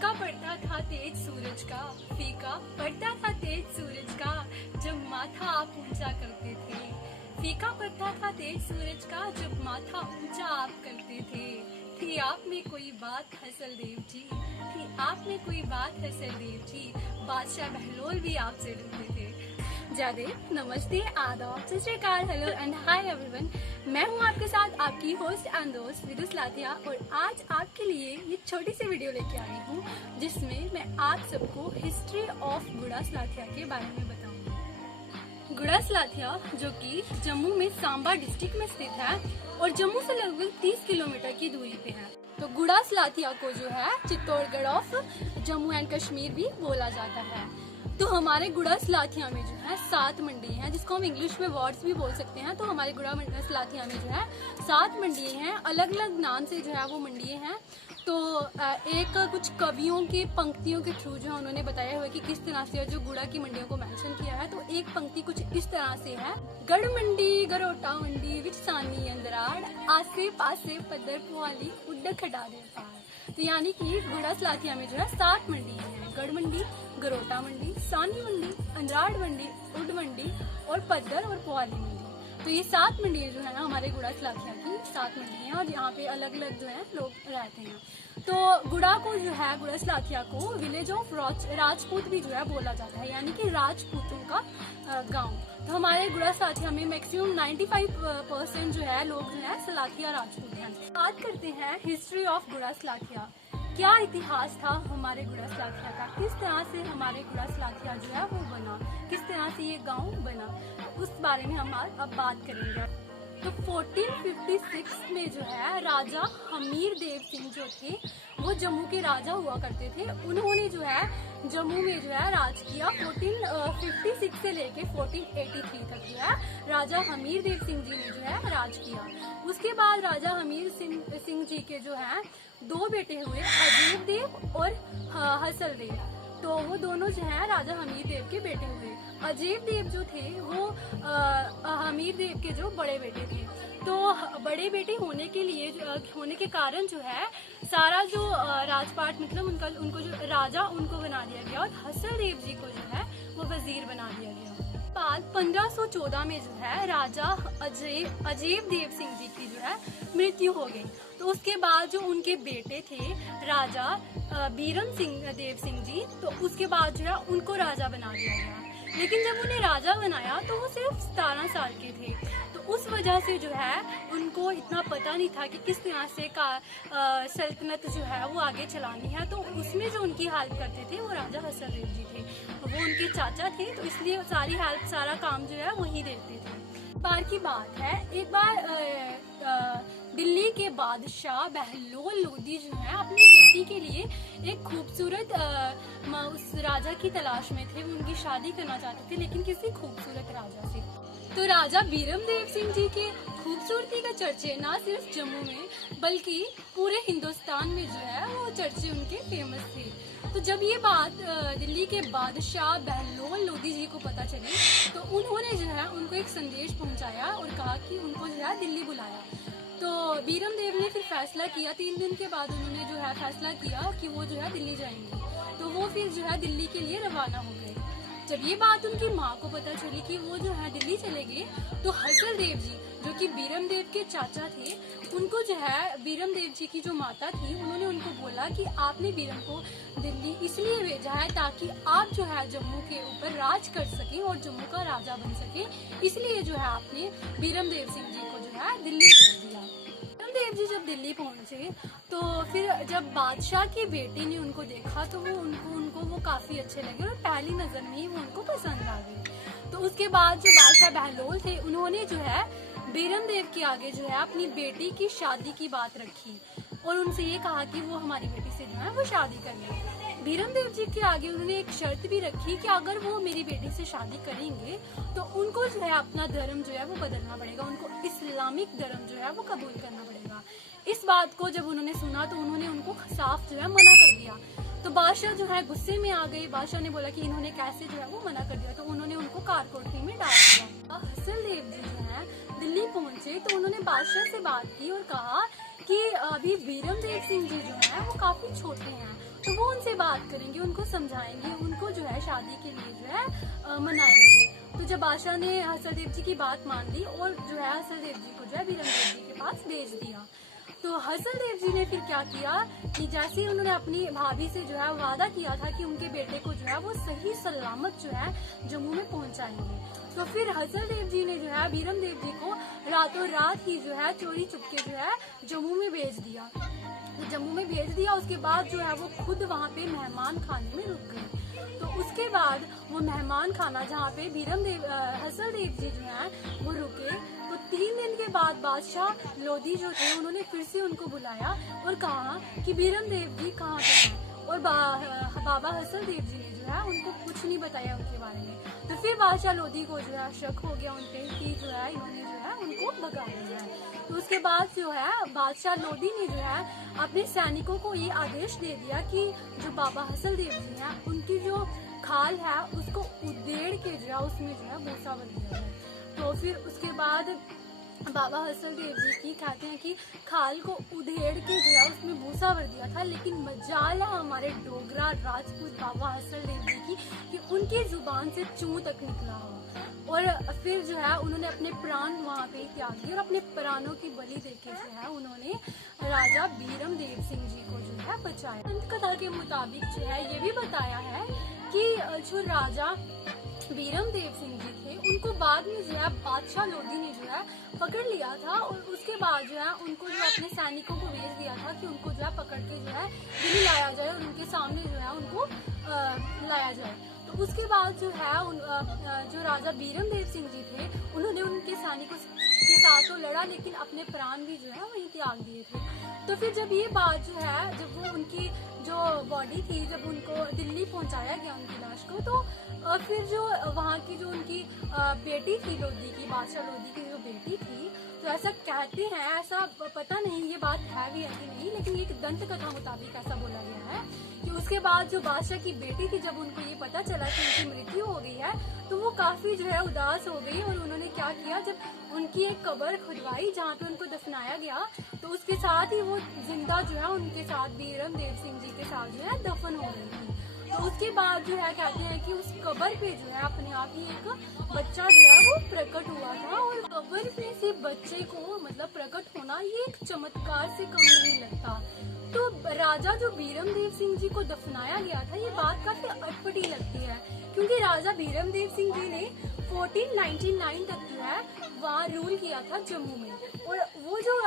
फीका पड़ता था तेज सूरज का, फीका पड़ता था तेज सूरज का, जब माथा आप ऊंचा करते थे। फीका पड़ता था तेज सूरज का, जब माथा ऊंचा आप करते थे। थी आप में कोई बात हसल देव जी, थी आप में कोई बात हसल देव जी, बादशाह बहलोल भी आपसे डरते थे। जादे नमस्ते, आदाब, सत श्री अकाल, हेलो एंड हाय एवरीवन। मैं हूं आपके साथ आपकी होस्ट एंड दोस्त विदु सलाथिया और आज आपके लिए ये छोटी सी वीडियो लेके आई हूं जिसमें मैं आप सबको हिस्ट्री ऑफ गुड़ा सलाथिया के बारे में बताऊंगी। गुड़ा सलाथिया जो कि जम्मू में सांबा डिस्ट्रिक्ट में स्थित है और जम्मू से लगभग 30 किलोमीटर की दूरी पे है। तो गुड़ा सलाथिया को जो है चित्तौड़गढ़ ऑफ जम्मू एंड कश्मीर भी बोला जाता है। तो हमारे गुड़ा सलाथिया में जो है 7 मंडी हैं, जिसको हम इंग्लिश में वार्ड्स भी बोल सकते हैं। तो हमारे गुड़ा सलाथिया में जो है 7 मंडी हैं, अलग अलग नाम से जो है वो मंडी हैं। तो एक कुछ कवियों की पंक्तियों के थ्रू जो उन्होंने बताया हुआ कि किस तरह से जो गुड़ा की मंडियों को मेंशन किया है। तो एक पंक्ति कुछ इस तरह से है, गढ़ मंडी गरोटा मंडी विच सानी अंदराड़, आसे पासे पदर पुआली उड्ड खडारे पार। तो यानी कि गुड़ा सलाथिया में जो है 7 मंडी है, गढ़ मंडी, गरोटा मंडी, सानी मंडी, अंदराड़ मंडी, उड मंडी और पद्दर और पुआली मंडी। तो ये 7 मंडियाँ जो है ना हमारे गुड़ा सलाथिया की 7 मंडी हैं और यहाँ पे अलग अलग जो है लोग रहते हैं। तो गुड़ा को जो है गुड़ा सलाथिया को विलेज ऑफ राजपूत भी जो है बोला जाता है, यानी कि राजपूतों का गांव। तो हमारे गुड़ा सलाथिया में मैक्सिमम 95% जो है लोग जो है सलाथिया राजपूत हैं। बात करते हैं हिस्ट्री ऑफ गुड़ा सलाथिया। क्या इतिहास था हमारे गुड़ा सलाथिया का, किस तरह से हमारे गुड़ा सलाथिया जो है वो बना, किस तरह से ये गांव बना, तो उस बारे में हम आज अब बात करेंगे। तो 1456 में जो है राजा हमीर देव सिंह जो थे वो जम्मू के राजा हुआ करते थे। उन्होंने जो है जम्मू में जो है राज किया। 1456 से लेके 1483 तक जो है राजा हमीर देव सिंह जी ने जो है राज किया। उसके बाद राजा हमीर सिंह जी के जो है 2 बेटे हुए, अजेब देव और हसल देव। तो वो दोनों जो है राजा हमीर देव के बेटे हुए। अजेब देव जो थे वो हमीर देव के जो बड़े बेटे थे। तो बड़े बेटे होने के कारण जो है सारा जो राजपाट मतलब उनको जो राजा उनको बना दिया गया और हसल देव जी को जो है वो वजीर बना दिया गया। बाद 1514 में जो है राजा अजेब देव सिंह जी की जो है मृत्यु हो गई। तो उसके बाद जो उनके बेटे थे राजा बीरम सिंह देव सिंह जी, तो उसके बाद जो है उनको राजा बना दिया गया। लेकिन जब उन्हें राजा बनाया तो वो सिर्फ 17 साल के थे। तो उस वजह से जो है उनको इतना पता नहीं था कि किस तरह से सल्तनत जो है वो आगे चलानी है। तो उसमें जो उनकी हेल्प करते थे वो राजा हसल देव जी थे, वो उनके चाचा थे। तो इसलिए सारी हेल्प सारा काम जो है वही देखते थे। बार की बात है, एक बार दिल्ली के बादशाह बहलोल लोधी जो है अपनी बेटी के लिए एक खूबसूरत उस राजा की तलाश में थे। वो उनकी शादी करना चाहते थे लेकिन किसी खूबसूरत राजा से। तो राजा बीरम देव सिंह जी के खूबसूरती का चर्चे ना सिर्फ जम्मू में बल्कि पूरे हिंदुस्तान में जो है वो चर्चे उनके फेमस थे। तो जब ये बात दिल्ली के बादशाह बहलोल लोधी जी को पता चली तो उन्होंने जो है उनको एक संदेश पहुंचाया और कहा कि उनको जो है दिल्ली बुलाया। तो बीरम देव ने फिर फैसला किया, 3 दिन के बाद उन्होंने जो है फैसला किया कि वो जो है दिल्ली जाएंगे। तो वो फिर जो है दिल्ली के लिए रवाना हो गए। जब ये बात उनकी माँ को पता चली कि वो जो है दिल्ली चले गए तो हसल देव जी जो कि बीरम देव के चाचा थे, उनको जो है बीरम देव जी की जो माता थी उन्होंने उनको बोला कि आपने बीरम को दिल्ली इसलिए भेजा है ताकि आप जो है जम्मू के ऊपर राज कर सकें और जम्मू का राजा बन सके। इसलिए जो है आपने बीरम देव सिंह जी को जो है दिल्ली भेज दिया। बीरम देव जी जब दिल्ली पहुंचे तो फिर जब बादशाह की बेटी ने उनको देखा तो वो उनको वो काफी अच्छे लगे और पहली नजर में ही वो उनको पसंद आ गए। तो उसके बाद जो बादशाह बहलोल थे उन्होंने जो है बीरम देव के आगे जो है अपनी बेटी की शादी की बात रखी और उनसे ये कहा कि वो हमारी बेटी से जो है वो शादी कर ले। बीरम देव जी के आगे उन्होंने एक शर्त भी रखी कि अगर वो मेरी बेटी से शादी करेंगे तो उनको जो है अपना धर्म जो है वो बदलना पड़ेगा, उनको इस्लामिक धर्म जो है वो कबूल करना पड़ेगा। इस बात को जब उन्होंने सुना तो उन्होंने उनको साफ जो है मना कर दिया। तो बादशाह जो है गुस्से में आ गए। बादशाह ने बोला कि इन्होंने कैसे जो है वो मना कर दिया। तो उन्होंने उनको कारकोटरी में डाल दिया। हसल देव जी जो है दिल्ली पहुंचे तो उन्होंने बादशाह से बात की और कहा कि अभी बीरम देव सिंह जी जो है वो काफी छोटे हैं तो वो उनसे बात करेंगे, उनको समझाएंगे, उनको जो है शादी के लिए जो है मनाएंगे। तो जब बादशाह ने हसलदेव जी की बात मान ली और जो है हसलदेव जी को जो है बीरमदेव जी के पास भेज दिया। तो हसलदेव जी ने फिर क्या किया कि जैसे ही उन्होंने अपनी भाभी से जो है वादा किया था कि उनके बेटे को जो है वो सही सलामत जो है जम्मू में पहुंचाएंगे, तो फिर हसलदेव जी ने जो है बीरमदेव जी को रातों रात ही जो है चोरी चुपके जो है जम्मू में भेज दिया। तो जम्मू में भेज दिया, उसके बाद जो है वो खुद वहाँ पे मेहमान खाने में रुक गए। तो उसके बाद वो मेहमान खाना जहाँ पे हसलदेव जी जो है वो रुके, तो 3 दिन के बाद बादशाह लोधी जो थे उन्होंने फिर से उनको बुलाया और कहा कि बीरमदेव जी कहाँ पे हैं, और बाबा हसलदेव जी ने जो है उनको कुछ नहीं बताया उनके बारे में। तो फिर बादशाह लोधी को जो है शक हो गया उनपे कि जो है इन्होंने जो है उनको भगा दिया है। तो उसके बाद जो है बादशाह लोधी ने जो है अपने सैनिकों को ये आदेश दे दिया कि जो बाबा हसलदेव जी हैं उनकी जो खाल है उसको उधेड़ के जो है उसमें जो है भूसा भर दिया जाए। तो फिर उसके बाद बाबा हसलदेव जी की कहते हैं कि खाल को उधेड़ के जो है उसमें भूसा भर दिया था, लेकिन मजाल है हमारे डोगरा राजपूत बाबा हसलदेव जी की कि उनकी जुबान से चूं तक निकला हो, और फिर जो है उन्होंने अपने प्राण वहाँ पे त्याग दिए और अपने प्राणों की बलि देके जो है उन्होंने राजा बीरमदेव सिंह जी को जो है बचाया। संत कथा के मुताबिक जो है ये भी बताया है कि जो राजा बीरमदेव सिंह जी थे उनको बाद में जो है बादशाह लोधी ने जो है पकड़ लिया था, और उसके बाद जो है उनको जो अपने सैनिकों को भेज दिया था कि उनको जो है पकड़ के जो है दिल्ली लाया जाए और उनके सामने जो है उनको लाया जाए। तो उसके बाद जो है जो राजा बीरमदेव सिंह जी थे उन्होंने उनके सैनिकों के साथ तो लड़ा, लेकिन अपने प्राण भी जो है वहीं त्याग दिए थे। तो फिर जब ये बात जो है जब वो उनकी जो बॉडी थी जब उनको दिल्ली पहुंचाया गया उनकी लाश को, तो फिर जो वहाँ की जो उनकी बेटी थी लोधी की, बादशाह लोधी की जो बेटी थी, तो ऐसा कहते हैं, ऐसा पता नहीं ये बात है भी है कि नहीं, लेकिन एक दंत कथा मुताबिक ऐसा बोला गया है कि उसके बाद जो बादशाह की बेटी थी जब उनको ये पता चला कि उनकी मृत्यु हो गई है तो वो काफी जो है उदास हो गई, और उन्होंने क्या किया जब उनकी एक कब्र खुदवाई जहाँ पे उनको दफनाया गया, तो उसके साथ ही वो जिंदा जो है उनके साथ बीरमदेव सिंह जी के साथ जो है दफन हो गई थी। तो उसके बाद जो है कहते हैं कि उस कब्र पे जो है अपने आप ही एक बच्चा जो है वो प्रकट हुआ था, और कब्र पे से बच्चे को मतलब प्रकट होना ये एक चमत्कार से कम नहीं लगता। तो राजा जो बीरमदेव सिंह जी को दफनाया गया था ये बात काफी अटपटी लगती है, क्योंकि राजा बीरमदेव सिंह जी ने 1499 तक जो है वहाँ रूल किया था जम्मू में, और वो जो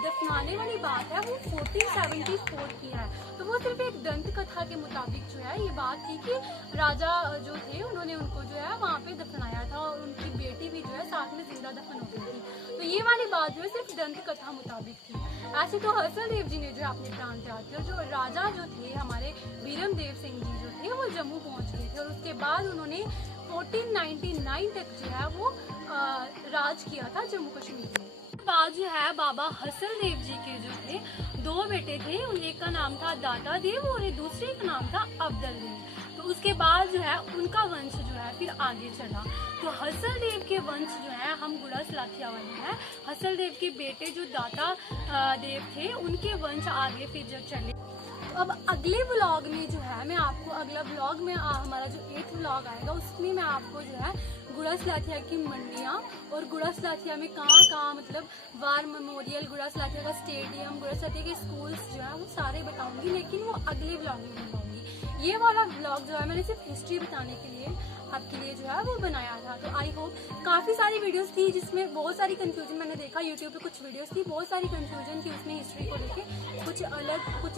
दफनाने वाली बात है वो 1474 की है। तो वो सिर्फ एक दंत कथा के मुताबिक जो है ये बात थी कि राजा जो थे उन्होंने उनको जो है वहाँ पे दफनाया था, और उनकी बेटी भी जो है साथ में जिंदा दफन हो गई थी। तो ये वाली बात जो है सिर्फ दंत कथा मुताबिक थी। ऐसे तो हसलदेव जी ने जो अपने प्राण त्याग दिए, और जो राजा जो थे हमारे बीरमदेव सिंह जी जो थे वो जम्मू पहुंच गए थे, और उसके बाद उन्होंने 1499 तक जो है वो राज किया था जम्मू कश्मीर में। बाद जो है बाबा हसलदेव जी के जो थे 2 बेटे थे, एक का नाम था दाता देव और दूसरे का नाम था अब्दल देव। तो उसके बाद जो है उनका वंश जो है फिर आगे चला। तो हसलदेव के वंश जो है हम गुड़स लाठिया वाले हैं, हसलदेव के बेटे जो दाता देव थे उनके वंश आगे फिर जब चले। तो अब अगले व्लॉग में जो है मैं आपको अगला व्लॉग में हमारा जो 8th व्लॉग आएगा उसमें मैं आपको जो है गुड़स लाठिया की मंडियाँ और गुड़स लाठिया में कहाँ मतलब वार मेमोरियल, गुड़स लाठिया का स्टेडियम, गुड़स लाठिया के स्कूल्स जो है वो सारे बताऊंगी, लेकिन वो अगले व्लॉग में बताऊंगी। ये वाला व्लॉग जो है मैंने सिर्फ हिस्ट्री बताने के लिए आपके लिए जो है वो बनाया था। तो आई होप काफी सारी वीडियोस थी जिसमें बहुत सारी कंफ्यूजन मैंने देखा, यूट्यूब पे कुछ वीडियोस थी बहुत सारी कंफ्यूजन थी उसमें हिस्ट्री को लेके, कुछ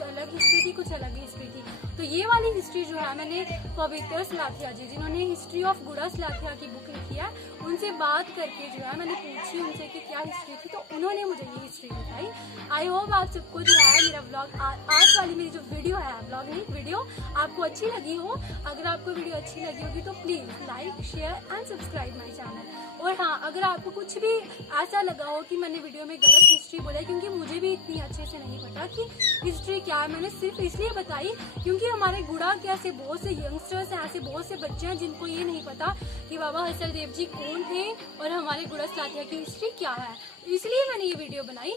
अलग हिस्ट्री थी, कुछ अलग हिस्ट्री थी। तो ये वाली हिस्ट्री जो है मैंने पवित्र लाठिया जी जिन्होंने हिस्ट्री ऑफ गुड़स लाठिया की बुक लिखी है उनसे बात करके जो है मैंने पूछी उनसे कि क्या हिस्ट्री थी, तो उन्होंने मुझे ये हिस्ट्री बताई। आई होप आप सबको जो है मेरा ब्लॉग आज वाली मेरी जो वीडियो है, ब्लॉग नहीं वीडियो, आपको अच्छी लगी हो। अगर आपको वीडियो अच्छी लगी होगी तो please like share and subscribe my channel. और हाँ, अगर आपको कुछ भी ऐसा लगा हो कि मैंने वीडियो में गलत हिस्ट्री बोला, क्योंकि मुझे भी इतनी अच्छे से नहीं पता कि हिस्ट्री क्या है, मैंने सिर्फ इसलिए बताई क्योंकि हमारे गुड़ा के ऐसे बहुत से यंगस्टर्स हैं, ऐसे बहुत से बच्चे हैं जिनको ये नहीं पता कि बाबा हसलदेव जी कौन थे और हमारे गुड़स लाठिया की हिस्ट्री क्या है, इसलिए मैंने ये वीडियो बनाई।